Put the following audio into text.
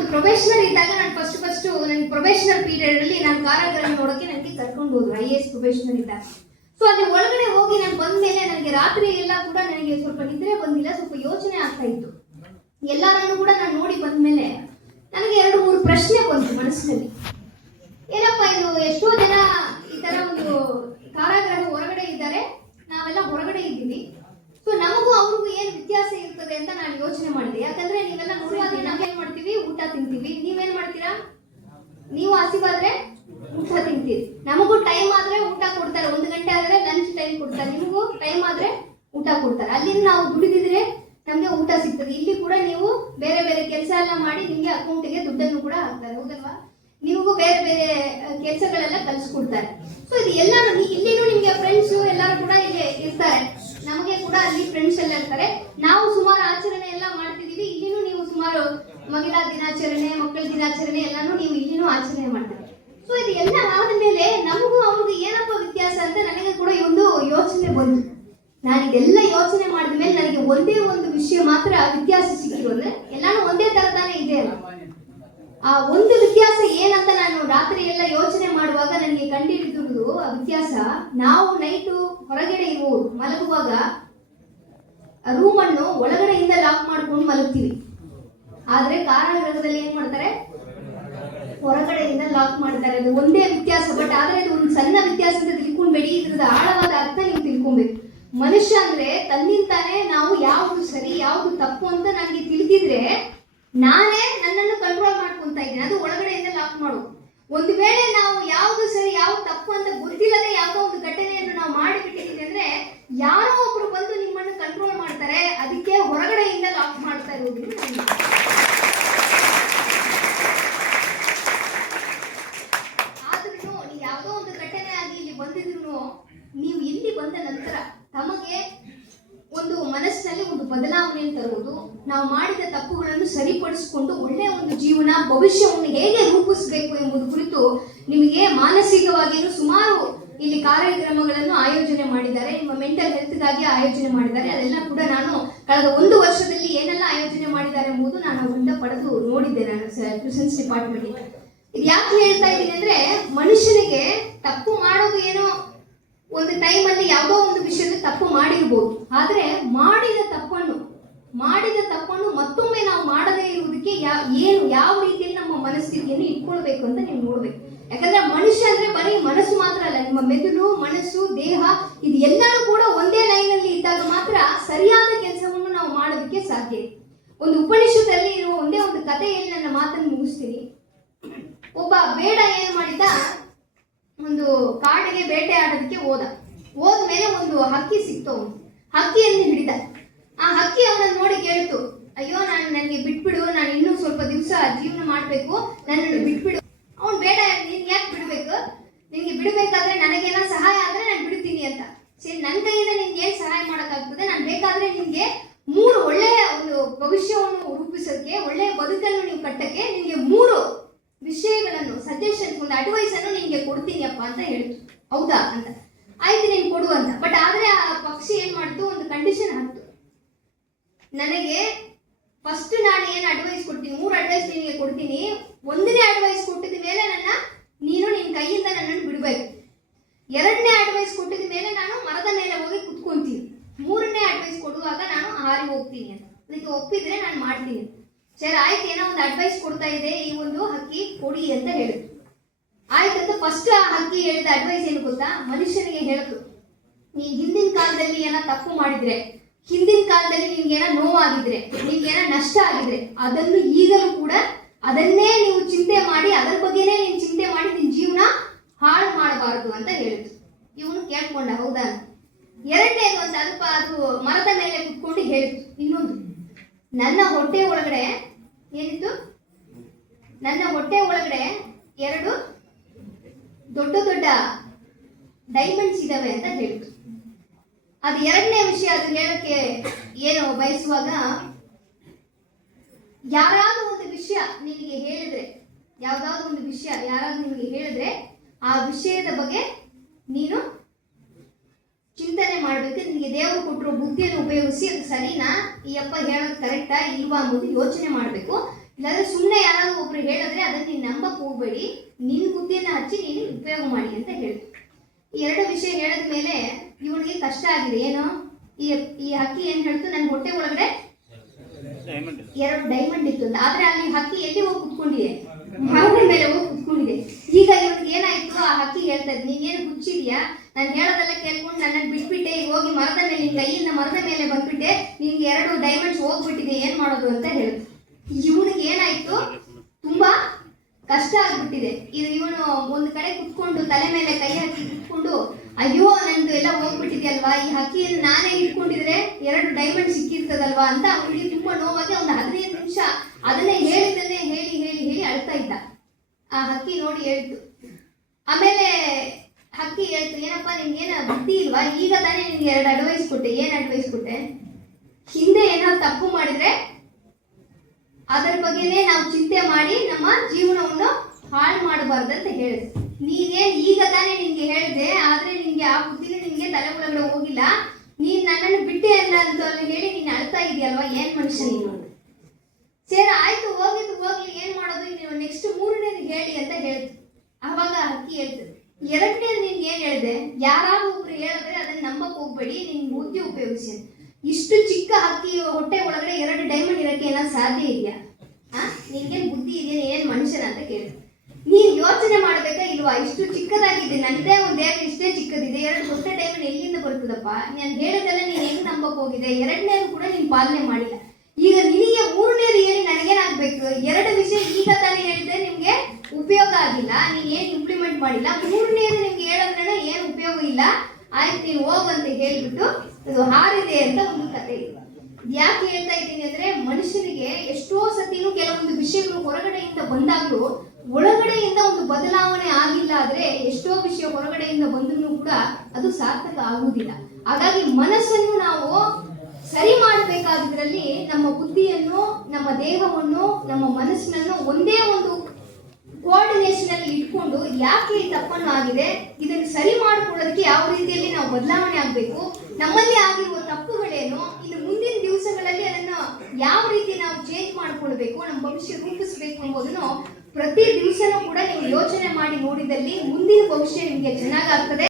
ಒಂದು ಪ್ರೊಫೆಷನಲ್ ಇದ್ದಾಗ ನಾನು ಫಸ್ಟ್ ನನ್ನ ಪ್ರೊಫೆಷನಲ್ ಪೀರಿಯಡ್ ಅಲ್ಲಿ ನಾನು ಕಾರಾಗೃಹ ನೋಡೋಕೆ ನನಗೆ ಕರ್ಕೊಂಡು ಹೋದ್ರು IAS ಪ್ರೊಫೆಷನಲ್ ಇದ್ದಾಗ. ಸೊ ಅಲ್ಲಿ ಒಳಗಡೆ ಹೋಗಿ ನಾನು ಬಂದ ಮೇಲೆ ನನಗೆ ರಾತ್ರಿ ಎಲ್ಲ ಕೂಡ ನನಗೆ ಸ್ವಲ್ಪ ನಿದ್ರೆ ಬಂದಿಲ್ಲ, ಸ್ವಲ್ಪ ಯೋಚನೆ ಆಗ್ತಾ ಇತ್ತು. ಎಲ್ಲರನ್ನು ಕೂಡ ನಾನು ನೋಡಿ ಬಂದ್ಮೇಲೆ ನನಗೆ 2-3 ಪ್ರಶ್ನೆ ಬಂತು ಮನಸ್ಸಿನಲ್ಲಿ. ಏನಪ್ಪ ಇದು, ಎಷ್ಟೋ ಜನ ಈ ತರ ಒಂದು ಕಾರಾಗೃಹ ಹೊರಗಡೆ ಇದ್ದಾರೆ, ನಾವೆಲ್ಲ ಹೊರಗಡೆ ಇದ್ದೀವಿ. ಸೊ ನಮಗೂ ಅವ್ರಿಗೂ ಏನು ವ್ಯತ್ಯಾಸ ಇರ್ತದೆ ಅಂತ ನಾನು ಯೋಚನೆ ಮಾಡಿದೆ. ಯಾಕಂದ್ರೆ ನೀವೆಲ್ಲ ನೋಡುವಾಗ ನಾವೇನ್ ಮಾಡ್ತೀವಿ, ಊಟ ತಿಂತೀವಿ. ನೀವೇನ್ ಮಾಡ್ತೀರಾ? ನೀವು ಹಸಿವಾದ್ರೆ ಊಟ ತಿಂತೀರಿ. ನಮಗೂ ಟೈಮ್ ಆದ್ರೆ ಊಟ ಕೊಡ್ತಾರೆ, 1 ಗಂಟೆ ಆದ್ರೆ ಲಂಚ್ ಟೈಮ್ ಕೊಡ್ತಾರೆ, ನಿಮಗೂ ಟೈಮ್ ಆದ್ರೆ ಊಟ ಕೊಡ್ತಾರೆ. ಅಲ್ಲಿಂದ ನಾವು ದುಡಿದಿದ್ರೆ ನಮ್ಗೆ ಊಟ ಸಿಗ್ತದೆ. ಇಲ್ಲಿ ಕೂಡ ನೀವು ಬೇರೆ ಬೇರೆ ಕೆಲಸ ಎಲ್ಲ ಮಾಡಿ ನಿಮ್ಗೆ ಅಕೌಂಟ್ಗೆ ದುಡ್ಡನ್ನು ಕೂಡ ಹಾಕ್ತಾರೆ, ಹೌದಲ್ವಾ? ನಿಮಗೂ ಬೇರೆ ಬೇರೆ ಕೆಲಸಗಳೆಲ್ಲ ಕಲಿಸ್ಕೊಡ್ತಾರೆ. ಸೊ ಇದು ಎಲ್ಲ ಇಲ್ಲಿನೂ ನಿಮ್ಗೆ ಫ್ರೆಂಡ್ಸ್ ಎಲ್ಲರೂ ಕೂಡ ಇಲ್ಲಿ ಇರ್ತಾರೆ, ನಮಗೆ ಕೂಡ ಅಲ್ಲಿ ಫ್ರೆಂಡ್ಸ್ ಎಲ್ಲ ಇರ್ತಾರೆ. ನಾವು ಸುಮಾರು ಆಚರಣೆ ಎಲ್ಲ ಮಾಡ್ತಿದೀವಿ. ಇಲ್ಲಿನೂ ನೀವು ಸುಮಾರು ಮಹಿಳಾ ದಿನಾಚರಣೆ, ಮಕ್ಕಳ ದಿನಾಚರಣೆ ಎಲ್ಲಾನು ನೀವು ಇಲ್ಲಿನೂ ಆಚರಣೆ ಮಾಡ್ತೀವಿ. ಸೊ ಇದು ಎಲ್ಲ ಆದ ಮೇಲೆ ನಮಗೂ ಅವ್ರಿಗೂ ಏನಪ್ಪ ವ್ಯತ್ಯಾಸ ಅಂತ ನನಗೆ ಕೂಡ ಒಂದು ಯೋಚನೆ ಬಂತು. ನಾನು ಇದೆಲ್ಲ ಯೋಚನೆ ಮಾಡಿದ ಮೇಲೆ ನನಗೆ ಒಂದೇ ಒಂದು ವಿಷಯ ಮಾತ್ರ ವ್ಯತ್ಯಾಸ ಸಿಕ್ಕಿದ್ರು. ಅಂದ್ರೆ ಎಲ್ಲಾನು ಒಂದೇ ತರ ತಾನೇ ಇದೆ ಅಲ್ಲ, ಆ ಒಂದು ವ್ಯತ್ಯಾಸ ಏನಂತ ನಾನು ರಾತ್ರಿ ಎಲ್ಲ ಯೋಚನೆ ಮಾಡುವಾಗ ನನಗೆ ಕಂಡುಹಿಡಿದಿರುವುದು ಆ ವ್ಯತ್ಯಾಸ. ನಾವು ನೈಟು ಹೊರಗಡೆ ಇರುವುದು ಮಲಗುವಾಗ ರೂಮ್ ಅನ್ನು ಒಳಗಡೆಯಿಂದ ಲಾಕ್ ಮಾಡ್ಕೊಂಡು ಮಲಗ್ತೀವಿ. ಆದ್ರೆ ಕಾರಾಗೃಹದಲ್ಲಿ ಏನ್ ಮಾಡ್ತಾರೆ, ಹೊರಗಡೆಯಿಂದ ಲಾಕ್ ಮಾಡ್ತಾರೆ. ಅದು ಒಂದೇ ವ್ಯತ್ಯಾಸ. ಬಟ್ ಆದ್ರೆ ಅದು ಒಂದು ಸಣ್ಣ ವ್ಯತ್ಯಾಸ ಅಂತ ತಿಳ್ಕೊಂಡ್ಬೇಡಿ, ಇದ್ರದ ಆಳವಾದ ಅರ್ಥ ನೀವು ತಿಳ್ಕೊಬೇಕು. ಮನುಷ್ಯ ಅಂದ್ರೆ ತನ್ನಿಂತಾನೆ ನಾವು ಯಾವುದು ಸರಿ ಯಾವುದು ತಪ್ಪು ಅಂತ ನನಗೆ ತಿಳಿದಿದ್ರೆ ನಾನೇ ನನ್ನನ್ನು ಕಂಟ್ರೋಲ್ ಮಾಡ್ಕೊಂತ ಇದ್ದೀನಿ. ಅದು ಒಳಗಡೆಯಿಂದ ಲಾಕ್ ಮಾಡೋದು. ಒಂದು ವೇಳೆ ನಾವು ಯಾವುದು ಸರಿ ಯಾವ್ದು ತಪ್ಪು ಅಂತ ಗೊತ್ತಿಲ್ಲದೆ ಯಾವುದೋ ಒಂದು ಘಟನೆಯನ್ನು ನಾವು ಮಾಡಿಬಿಟ್ಟಿದ್ದೀವಿ ಅಂದ್ರೆ ಯಾರೋ ಒಬ್ರು ಬಂದು ನಿಮ್ಮನ್ನು ಕಂಟ್ರೋಲ್ ಮಾಡ್ತಾರೆ. ಅದಕ್ಕೆ ಹೊರಗಡೆಯಿಂದ ಲಾಕ್ ಮಾಡ್ತಾ ಇರೋದು. ಆದ್ರೂ ನೀವು ಯಾವುದೋ ಒಂದು ಘಟನೆ ಆಗಿ ಇಲ್ಲಿ ಬಂದಿದ್ರು ನೀವು ಇಲ್ಲಿ ಬಂದ ನಂತರ ತಮಗೆ ಒಂದು ಮನಸ್ಸಿನಲ್ಲಿ ಒಂದು ಬದಲಾವಣೆಯನ್ನು ತರುವುದು, ನಾವು ಮಾಡಿದ ತಪ್ಪುಗಳನ್ನು ಸರಿಪಡಿಸಿಕೊಂಡು ಒಳ್ಳೆಯ ಒಂದು ಜೀವನ ಭವಿಷ್ಯವನ್ನು ಹೇಗೆ ರೂಪಿಸಬೇಕು ಎಂಬುದು ಕುರಿತು ನಿಮಗೆ ಮಾನಸಿಕವಾಗಿಯೂ ಸುಮಾರು ಇಲ್ಲಿ ಕಾರ್ಯಕ್ರಮಗಳನ್ನು ಆಯೋಜನೆ ಮಾಡಿದ್ದಾರೆ. ನಿಮ್ಮ ಮೆಂಟಲ್ ಹೆಲ್ತ್ಗಾಗಿ ಆಯೋಜನೆ ಮಾಡಿದ್ದಾರೆ. ಅದೆಲ್ಲ ಕೂಡ ನಾನು ಕಳೆದ 1 ವರ್ಷದಲ್ಲಿ ಏನೆಲ್ಲ ಆಯೋಜನೆ ಮಾಡಿದ್ದಾರೆ ಎಂಬುದು ನಾನು ಅವರಿಂದ ಪಡೆದು ನೋಡಿದ್ದೆ. ನಾನು ಪ್ರಿಸನ್ಸ್ ಡಿಪಾರ್ಟ್ಮೆಂಟ್ ಇದು ಯಾಕೆ ಹೇಳ್ತಾ ಇದ್ದೀನಿ ಅಂದ್ರೆ, ಮನುಷ್ಯನಿಗೆ ತಪ್ಪು ಮಾಡೋದು ಏನೋ ಒಂದು ಟೈಮಲ್ಲಿ ಯಾವುದೋ ಒಂದು ವಿಷಯದ ತಪ್ಪು ಮಾಡಿರ್ಬೋದು. ಆದ್ರೆ ಮಾಡಿದ ತಪ್ಪನ್ನು ಮತ್ತೊಮ್ಮೆ ನಾವು ಮಾಡದೇ ಇರುವುದಕ್ಕೆ ಯಾವ ರೀತಿಯಲ್ಲಿ ನಮ್ಮ ಮನಸ್ಥಿತಿಯನ್ನು ಇಟ್ಕೊಳ್ಬೇಕು ಅಂತ ನೀವು ನೋಡ್ಬೇಕು. ಯಾಕಂದ್ರೆ ಮನುಷ್ಯ ಅಂದ್ರೆ ಬರೀ ಮನಸ್ಸು ಮಾತ್ರ ಅಲ್ಲ, ನಿಮ್ಮ ಮೆದುಳು, ಮನಸ್ಸು, ದೇಹ ಇದು ಎಲ್ಲರೂ ಕೂಡ ಒಂದೇ ಲೈನ್ ಅಲ್ಲಿ ಇದ್ದಾಗ ಮಾತ್ರ ಸರಿಯಾದ ಕೆಲಸವನ್ನು ನಾವು ಮಾಡೋದಕ್ಕೆ ಸಾಧ್ಯ. ಒಂದು ಉಪನಿಷತ್ತಲ್ಲಿ ಇರುವ ಒಂದೇ ಒಂದು ಕಥೆಯಲ್ಲಿ ನನ್ನ ಮಾತನ್ನು ಮುಗಿಸ್ತೀನಿ. ಒಬ್ಬ ಬೇಡ ಏನ್ ಮಾಡಿದ, ಒಂದು ಕಾಡಿಗೆ ಬೇಟೆ ಆಡೋದಕ್ಕೆ ಹೋದ್ಮೇಲೆ ಒಂದು ಹಕ್ಕಿ ಸಿಕ್ತು. ಹಕ್ಕಿಯನ್ನು ಹಿಡಿದ. ಆ ಹಕ್ಕಿ ಅವನನ್ನು ನೋಡಿ ಕೇಳ್ತು, ಅಯ್ಯೋ ನನಗೆ ಬಿಟ್ಬಿಡು, ನಾನು ಇನ್ನೂ ಸ್ವಲ್ಪ ದಿವಸ ಜೀವನ ಮಾಡ್ಬೇಕು, ನನ್ನನ್ನು ಬಿಟ್ಬಿಡು. ಅವನು ಬೇಡ, ನೀನ್ ಯಾಕೆ ಬಿಡ್ಬೇಕು, ನಿನ್ಗೆ ಬಿಡ್ಬೇಕಾದ್ರೆ ನನಗೇನೋ ಸಹಾಯ ಆದ್ರೆ ನಾನು ಬಿಡ್ತೀನಿ ಅಂತ. ಸರಿ, ನನ್ನ ಕೈಯಿಂದ ನಿನ್ಗೆ ಏನ್ ಸಹಾಯ ಮಾಡಕ್ಕಾಗ್ತದೆ, ನಾನು ಬೇಕಾದ್ರೆ ನಿನ್ಗೆ 3 ಒಳ್ಳೆಯ ಒಂದು ಭವಿಷ್ಯವನ್ನು ರೂಪಿಸೋಕೆ, ಒಳ್ಳೆಯ ಬದುಕನ್ನು ನೀವು ಕಟ್ಟಕ್ಕೆ ನಿನ್ಗೆ 3 ವಿಷಯಗಳನ್ನು, ಸಜೆಷನ್, ಒಂದು ಅಡ್ವೈಸ್ ಅನ್ನು ನಿನ್ಗೆ ಕೊಡ್ತೀನಿ ಅಪ್ಪ ಅಂತ ಹೇಳ್ತು. ಹೌದಾ ಅಂತ, ಆಯ್ತು ನೀನು ಕೊಡು ಅಂತ. ಬಟ್ ಆದ್ರೆ ಆ ಪಕ್ಷಿ ಏನ್ ಮಾಡ್ತು, ಒಂದು ಕಂಡೀಷನ್ ಹಾಕ್ತು. ನನಗೆ ಫಸ್ಟ್ ನಾನು ಏನು ಅಡ್ವೈಸ್ ಕೊಡ್ತೀನಿ, 3 ಅಡ್ವೈಸ್ ನಿನಗೆ ಕೊಡ್ತೀನಿ. 1ನೇ ಅಡ್ವೈಸ್ ಕೊಟ್ಟಿದ ಮೇಲೆ ನೀನು ನಿನ್ನ ಕೈಯಿಂದ ನನ್ನನ್ನು ಬಿಡಬೇಕು. 2ನೇ ಅಡ್ವೈಸ್ ಕೊಟ್ಟಿದ ಮೇಲೆ ನಾನು ಮರದ ಮೇಲೆ ಹೋಗಿ ಕುತ್ಕೊಂತೀನಿ. 3ನೇ ಅಡ್ವೈಸ್ ಕೊಡುವಾಗ ನಾನು ಹಾರಿ ಹೋಗ್ತೀನಿ ಅಂತ. ಅದಕ್ಕೆ ಒಪ್ಪಿದ್ರೆ ನಾನು ಮಾಡ್ತೀನಿ. ಸರಿ ಆಯ್ತು, ಏನೋ ಒಂದು ಅಡ್ವೈಸ್ ಕೊಡ್ತಾ ಇದೆ ಈ ಒಂದು ಹಕ್ಕಿ, ಕೊಡಿ ಅಂತ ಹೇಳಿದ್ರು. ಆಯ್ತಂತ ಫಸ್ಟ್ ಆ ಹಕ್ಕಿ ಹೇಳಿದ ಅಡ್ವೈಸ್ ಏನು ಗೊತ್ತಾ, ಮನುಷ್ಯನಿಗೆ ಹೇಳ್ತು, ನೀನ್ ಹಿಂದಿನ ಕಾಲದಲ್ಲಿ ಏನೋ ತಪ್ಪು ಮಾಡಿದ್ರೆ, ಹಿಂದಿನ ಕಾಲದಲ್ಲಿ ನಿಮ್ಗೇನೋ ನೋವಾಗಿದ್ರೆ, ನಿಮ್ಗೇನೋ ನಷ್ಟ ಆಗಿದ್ರೆ, ಅದನ್ನು ಈಗಲೂ ಕೂಡ ಅದನ್ನೇ ನೀವು ಚಿಂತೆ ಮಾಡಿ, ಅದರ ಬಗ್ಗೆನೇ ನೀನು ಚಿಂತೆ ಮಾಡಿ ನಿನ್ ಜೀವನ ಹಾಳು ಮಾಡಬಾರದು ಅಂತ ಹೇಳಿದ್ರು. ಇವನು ಕೇಳ್ಕೊಂಡ, ಹೌದಾ. 2ನೇದು ಒಂದು ಸ್ವಲ್ಪ ಅದು ಮರದ ಮೇಲೆ ಕುತ್ಕೊಂಡು ಹೇಳಿತು. ಇನ್ನೊಂದು, ನನ್ನ ಹೊಟ್ಟೆ ಒಳಗಡೆ ಏನಿತ್ತು, ನನ್ನ ಹೊಟ್ಟೆ ಒಳಗಡೆ 2 ದೊಡ್ಡ ದೊಡ್ಡ ಡೈಮಂಡ್ಸ್ ಇದಾವೆ ಅಂತ ಹೇಳಿತು. ಅದು 2ನೇ ವಿಷಯ. ಅದು ಹೇಳಕ್ಕೆ ಏನು ಬಯಸುವಾಗ, ಯಾರಾದ್ರೂ ಒಂದು ವಿಷಯ ನಿನಗೆ ಹೇಳಿದ್ರೆ, ಯಾವ್ದಾದ್ರು ಒಂದು ವಿಷಯ ಯಾರಾದ್ರೂ ನಿಮಗೆ ಹೇಳಿದ್ರೆ, ಆ ವಿಷಯದ ಬಗ್ಗೆ ನೀನು ಚಿಂತನೆ ಮಾಡ್ಬೇಕು. ನಿನಗೆ ದೇವರು ಕೊಟ್ಟಿರೋ ಬುದ್ಧಿಯನ್ನು ಉಪಯೋಗಿಸಿ ಅದು ಸರಿನಾ, ಈ ಅಪ್ಪ ಹೇಳೋದು ಕರೆಕ್ಟಾ ಇಲ್ವಾ ಅನ್ನೋದು ಯೋಚನೆ ಮಾಡಬೇಕು. ಇಲ್ಲಾಂದ್ರೆ ಸುಮ್ಮನೆ ಯಾರಾದ್ರೂ ಉಪಯೋಗ ಮಾಡಿ ಅಂತ ಹೇಳಿದ್ರು. ಈ ಎರಡು ವಿಷಯ ಹೇಳಿದ ಮೇಲೆ ಇವನಿಗೆ ಕಷ್ಟ ಆಗಿದೆ. ಏನು ಈ ಹಕ್ಕಿ ಏನ್ ಹೇಳ್ತು, ನನ್ನ ಹೊಟ್ಟೆ ಒಳಗಡೆ 2 ಡೈಮಂಡ್ ಇತ್ತು ಅಂತ. ಆದ್ರೆ ಅಲ್ಲಿ ಹಕ್ಕಿ ಎಲ್ಲಿ ಹೋಗಿ ಕುತ್ಕೊಂಡಿದೆ, ಮರದ ಮೇಲೆ ಹೋಗಿ ಕುತ್ಕೊಂಡಿದೆ. ಈಗ ಇವನಿಗೆ ಏನಾಯ್ತು, ಆ ಹಕ್ಕಿ ಹೇಳ್ತಾ ಇದ್, ನೀನೇನು ಹುಚ್ಚಿದ್ಯಾ, ನಾನು ಹೇಳೋದೆಲ್ಲ ಕೇಳ್ಕೊಂಡು ನನ್ನನ್ನು ಬಿಟ್ಬಿಟ್ಟೆ, ಈಗ ಹೋಗಿ ಮರದ ಮೇಲೆ ನಿನ್ ಕೈಯಿಂದ ಮರದ ಮೇಲೆ ಬಂದ್ಬಿಟ್ಟೆ, ನಿನ್ಗೆ 2 ಡೈಮಂಡ್ಸ್ ಹೋಗ್ಬಿಟ್ಟಿದೆ, ಏನ್ ಮಾಡೋದು ಅಂತ ಹೇಳಿದ್ರು. ಇವನಿಗೆ ಏನಾಯ್ತು, ತುಂಬಾ ಕಷ್ಟ ಆಗ್ಬಿಟ್ಟಿದೆ. ಇವನು ಒಂದು ಕಡೆ ಕುತ್ಕೊಂಡು ತಲೆ ಮೇಲೆ ಕೈ ಹಾಕಿ ಕುತ್ಕೊಂಡು, ಅಯ್ಯೋ ನಂದು ಎಲ್ಲ ಹೋಗ್ಬಿಟ್ಟಿದೆಯಲ್ವಾ, ಈ ಹಕ್ಕಿಯನ್ನು ನಾನೇ ಇಟ್ಕೊಂಡಿದ್ರೆ 2 ಡೈಮಂಡ್ ಸಿಕ್ಕಿರ್ತದಲ್ವಾ ಅಂತ ಅವನಿಗೆ ತುಂಬಾ ನೋವಾಗಿ ಒಂದು 15 ನಿಮಿಷ ಅದನ್ನೇ ಹೇಳಿದ್ದನ್ನೇ ಹೇಳಿ ಹೇಳಿ ಹೇಳಿ ಅಳ್ತಾ ಇದ್ದ. ಆ ಹಕ್ಕಿ ನೋಡಿ ಹೇಳ್ತು. ಆಮೇಲೆ ಹಕ್ಕಿ ಹೇಳ್ತು, ಏನಪ್ಪ ನಿನ್ಗೇನ ಬುದ್ಧಿ ಇಲ್ವಾ, ಈಗ ತಾನೇ ನಿನ್ಗೆ 2 ಅಡ್ವೈಸ್ ಕೊಟ್ಟೆ. ಏನ್ ಅಡ್ವೈಸ್ ಕೊಟ್ಟೆ, ಹಿಂದೆ ಏನಾದ್ರು ತಪ್ಪು ಮಾಡಿದ್ರೆ ಅದರ ಬಗ್ಗೆನೇ ನಾವು ಚಿಂತೆ ಮಾಡಿ ನಮ್ಮ ಜೀವನವನ್ನು ಹಾಳು ಮಾಡಬಾರ್ದಂತ ಹೇಳಿದೆ. ನೀನೇನ್ ಈಗ ತಾನೇ ನಿನ್ಗೆ ಹೇಳಿದೆ, ಆದ್ರೆ ನಿನ್ಗೆ ಆ ಬುದ್ಧಿನೇ ನಿನ್ಗೆ ತಲೆ ಒಳಗಡೆ ಹೋಗಿಲ್ಲ, ನೀನ್ ನನ್ನನ್ನು ಬಿಟ್ಟೆ ಅಲ್ಲ ಅಂತ ಹೇಳಿ ನೀನ್ ಅಳ್ತಾ ಇದೆಯಲ್ವಾ, ಏನ್ ಮನುಷ್ಯ ನೀನು. ಸೇರ ಆಯ್ತು, ಹೋಗಿದ್ದು ಹೋಗ್ಲಿ, ಏನ್ ಮಾಡೋದು, ನೀವು ನೆಕ್ಸ್ಟ್ 3ನೇದು ಹೇಳಿ ಅಂತ ಹೇಳ್ತು. ಅವಾಗ ಹಕ್ಕಿ ಹೇಳ್ತದೆ, 2ನೇದು ನಿನ್ಗೆ ಏನ್ ಹೇಳಿದೆ, ಯಾರಾದ್ರೂ ಒಬ್ರು ಹೇಳಿದ್ರೆ ಅದನ್ನ ನಂಬಕ್ ಹೋಗ್ಬೇಡಿ, ನಿನ್ ಬುದ್ಧಿ ಉಪಯೋಗಿಸಿ. ಇಷ್ಟು ಚಿಕ್ಕ ಹಕ್ಕಿ ಹೊಟ್ಟೆ ಒಳಗಡೆ 2 ಡೈಮಂಡ್ ಇರಕ್ಕೆ ಏನಾದ್ರು ಸಾಧ್ಯ ಇದೆಯಾ? ನಿನ್ಗೇನ್ ಬುದ್ಧಿ ಇದೆಯಾ, ಏನ್ ಮನುಷ್ಯನ ಅಂತ ಕೇಳಿದ್ರು. ನೀನ್ ಯೋಚನೆ ಮಾಡ್ಬೇಕಾ ಇಲ್ವಾ, ಇಷ್ಟು ಚಿಕ್ಕದಾಗಿದೆ, ನಂದೇ ಒಂದ್ ದೇಹ ಇಷ್ಟೇ ಚಿಕ್ಕದಿದೆ, 2 ದೊಡ್ಡ ಡೈಮಂಡ್ ಎಲ್ಲಿಂದ ಬರ್ತದಪ್ಪ, ನಾನು ಹೇಳಿದೆಲ್ಲ ನೀನ್ ಹೆಂಗ್ ನಂಬಕ್ ಹೋಗಿದೆ, 2ನೇದು ಕೂಡ ನೀನ್ ಪಾಲನೆ ಮಾಡಿಲ್ಲ. ಈಗ ನಿನಗೆ 3ನೇದು ಹೇಳಿ ನನಗೇನಾಗ್ಬೇಕು, 2 ವಿಷಯ ಈಗ ತಾನೇ ಹೇಳಿದ್ರೆ ನಿಮ್ಗೆ ಉಪಯೋಗ ಆಗಿಲ್ಲ, ನೀನ್ ಏನ್ ಇಂಪ್ಲಿಮೆಂಟ್ ಮಾಡಿಲ್ಲ, 3ನೇದು ನಿಮ್ಗೆ ಹೇಳಿದ್ರೆ ಏನ್ ಉಪಯೋಗ ಇಲ್ಲ, ಆಯ್ತು ನೀನು ಹೋಗಂತ ಹೇಳ್ಬಿಟ್ಟು ಅದು ಹಾರಿದೆ ಅಂತ ಒಂದು ಕತೆ ಇದೆ. ಯಾಕೆ ಹೇಳ್ತಾ ಇದ್ದೀನಿ ಅಂದ್ರೆ, ಮನುಷ್ಯನಿಗೆ ಎಷ್ಟೋ ಸತಿನೂ ಕೆಲವೊಂದು ವಿಷಯಗಳು ಹೊರಗಡೆಯಿಂದ ಬಂದಾಗ್ಲೂ ಒಳಗಡೆಯಿಂದ ಒಂದು ಬದಲಾವಣೆ ಆಗಿಲ್ಲ ಆದ್ರೆ ಎಷ್ಟೋ ವಿಷಯ ಹೊರಗಡೆಯಿಂದ ಬಂದ್ರೂ ಕೂಡ ಅದು ಸಾರ್ಥಕ ಆಗುವುದಿಲ್ಲ. ಹಾಗಾಗಿ ಮನಸ್ಸನ್ನು ನಾವು ಸರಿ ಮಾಡಬೇಕಾದ್ರಲ್ಲಿ ನಮ್ಮ ಬುದ್ಧಿಯನ್ನು, ನಮ್ಮ ದೇಹವನ್ನು, ನಮ್ಮ ಮನಸ್ಸಿನನ್ನು ಒಂದೇ ಒಂದು ಕೋಆರ್ಡಿನೇಷನ್ ಅಲ್ಲಿ ಇಟ್ಕೊಂಡು ಯಾಕೆ ಈ ತಪ್ಪನ್ನು ಆಗಿದೆ, ಇದನ್ನು ಸರಿ ಮಾಡಿಕೊಳ್ಳೋದಕ್ಕೆ ಯಾವ ರೀತಿಯಲ್ಲಿ ನಾವು ಬದಲಾವಣೆ ಆಗಬೇಕು, ನಮ್ಮಲ್ಲಿ ಆಗಿರುವ ತಪ್ಪುಗಳೇನು, ಇನ್ನು ಮುಂದಿನ ದಿವಸಗಳಲ್ಲಿ ಅದನ್ನು ಯಾವ ರೀತಿ ನಾವು ಚೇಂಜ್ ಮಾಡ್ಕೊಳ್ಬೇಕು, ನಮ್ಮ ಭವಿಷ್ಯ ರೂಪಿಸಬೇಕು ಎಂಬುದನ್ನು ಪ್ರತಿ ದಿವಸನೂ ಕೂಡ ನೀವು ಯೋಚನೆ ಮಾಡಿ ನೋಡಿದಲ್ಲಿ ಮುಂದಿನ ಭವಿಷ್ಯ ನಿಮಗೆ ಚೆನ್ನಾಗಾಗ್ತದೆ.